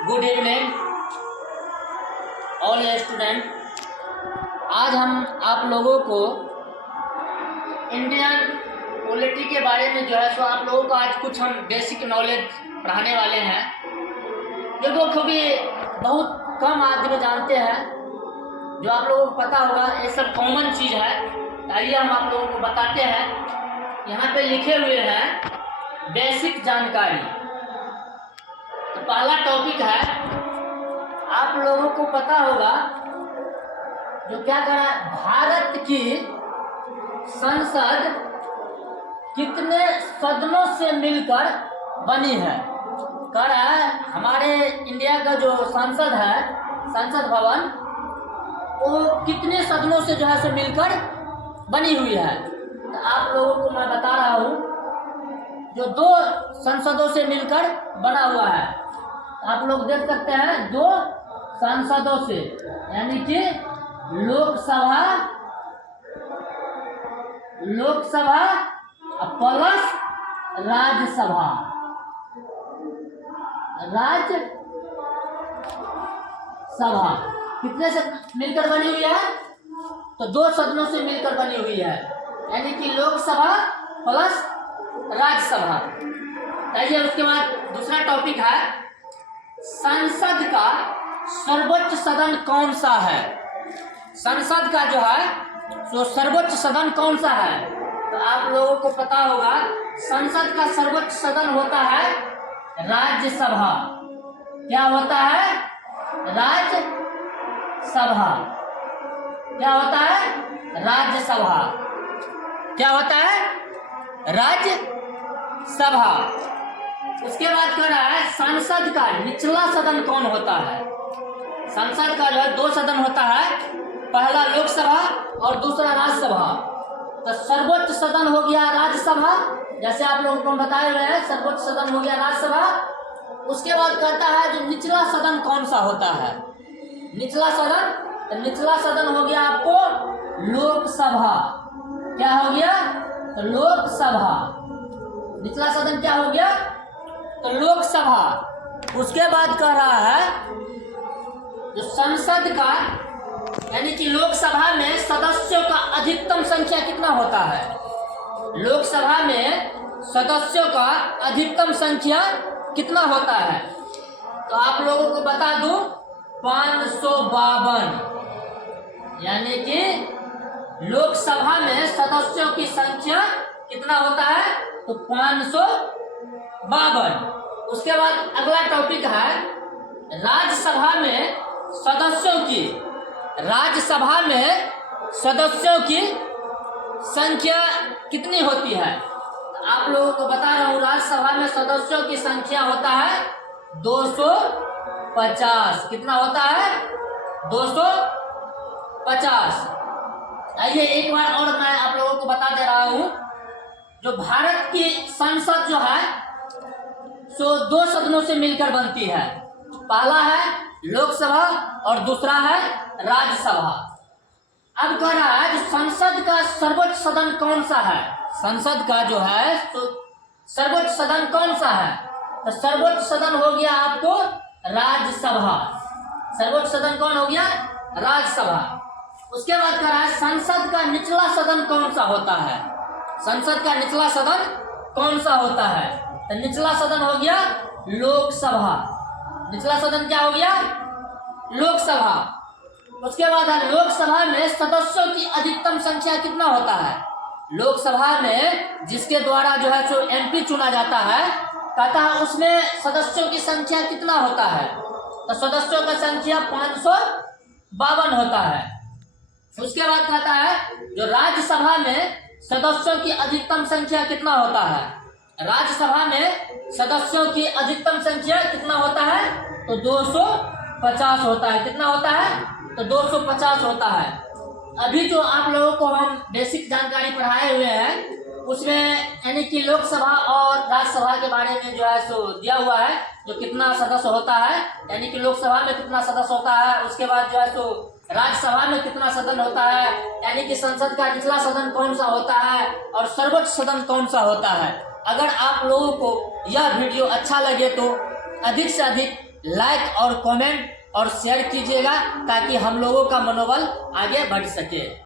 Good evening all student. आज हम आप लोगों को इंडियन पॉलिटी के बारे में जो है सो आप लोगों को आज कुछ हम बेसिक नॉलेज पढ़ाने वाले हैं, जो क्योंकि बहुत कम आदमी जानते हैं। जो आप लोगों को पता होगा ये सब कॉमन चीज़ है। आइए हम आप लोगों को बताते हैं। यहाँ पे लिखे हुए हैं बेसिक जानकारी। तो पहला टॉपिक है, आप लोगों को पता होगा जो क्या कह रहा है, भारत की संसद कितने सदनों से मिलकर बनी है। कह रहा है हमारे इंडिया का जो संसद है, संसद भवन, वो कितने सदनों से जो है सो मिलकर बनी हुई है। तो आप लोगों को मैं बता रहा हूँ, जो 2 संसदों से मिलकर बना हुआ है। आप लोग देख सकते हैं 2 संसदों से, यानी कि लोकसभा प्लस राज्यसभा। कितने से मिलकर बनी हुई है? तो 2 सदनों से मिलकर बनी हुई है, यानी कि लोकसभा प्लस राज्यसभा। आइए उसके बाद दूसरा टॉपिक है, संसद का सर्वोच्च सदन कौन सा है। संसद का जो है तो सर्वोच्च सदन कौन सा है? तो आप लोगों को पता होगा संसद का सर्वोच्च सदन होता है राज्यसभा। क्या होता है? राज्यसभा। क्या होता है? राज्यसभा। क्या होता है? राज्यसभा। उसके बाद कह रहा है संसद का निचला सदन कौन होता है। संसद का जो है 2 सदन होता है, पहला लोकसभा और दूसरा राज्यसभा। तो सर्वोच्च सदन हो गया राज्यसभा, जैसे आप लोगों को बताए हुए हैं, सर्वोच्च सदन हो गया राज्यसभा। उसके बाद कहता है जो निचला सदन कौन सा होता है। निचला सदन, तो निचला सदन हो गया आपको लोकसभा। क्या हो गया? तो लोकसभा। निचला सदन क्या हो गया? तो लोकसभा। उसके बाद कह रहा है जो संसद का, यानी कि लोकसभा में सदस्यों का अधिकतम संख्या कितना होता है। लोकसभा में सदस्यों का अधिकतम संख्या कितना होता है? तो आप लोगों को बता दूं 552, यानी कि लोकसभा में सदस्यों की संख्या कितना होता है? तो 552। उसके बाद अगला टॉपिक है राज्यसभा में सदस्यों की संख्या कितनी होती है। आप लोगों को बता रहा हूँ राज्यसभा में सदस्यों की संख्या होता है 250। कितना होता है? 250। आइए एक बार और मैं आप लोगों को बता दे रहा हूँ, जो भारत की संसद जो है सो 2 सदनों से मिलकर बनती है। पहला है लोकसभा और दूसरा है राज्यसभा। अब कह रहा है जो संसद का सर्वोच्च सदन कौन सा है। संसद का जो है तो सर्वोच्च सदन कौन सा है? तो सर्वोच्च सदन हो गया आपको राज्यसभा। सर्वोच्च सदन कौन हो गया? राज्यसभा। उसके बाद कह रहा है संसद का निचला सदन कौन सा होता है। संसद का निचला सदन कौन सा होता है? तो निचला सदन हो गया लोकसभा। निचला सदन क्या हो गया? लोकसभा। उसके बाद है लोकसभा में सदस्यों की अधिकतम संख्या कितना होता है। लोकसभा में जिसके द्वारा जो है जो MP चुना जाता है, कहता है उसमें सदस्यों की संख्या कितना होता है। तो सदस्यों का संख्या 552 होता है। उसके बाद कहता है जो राज्यसभा में सदस्यों की अधिकतम संख्या कितना होता है। राज्यसभा में सदस्यों की अधिकतम संख्या कितना होता है? तो 250 होता है। कितना होता है? तो 250 होता है। अभी जो आप लोगों को हम बेसिक जानकारी पढ़ाए हुए हैं, उसमें यानी कि लोकसभा और राज्यसभा के बारे में जो है सो दिया हुआ है, जो कितना सदस्य होता है, यानी कि लोकसभा में कितना सदस्य होता है। उसके बाद जो है सो राज्यसभा में कितना सदन होता है, यानी कि संसद का निचला सदन कौन सा होता है और सर्वोच्च सदन कौन सा होता है। अगर आप लोगों को यह वीडियो अच्छा लगे तो अधिक से अधिक लाइक और कमेंट और शेयर कीजिएगा ताकि हम लोगों का मनोबल आगे बढ़ सके।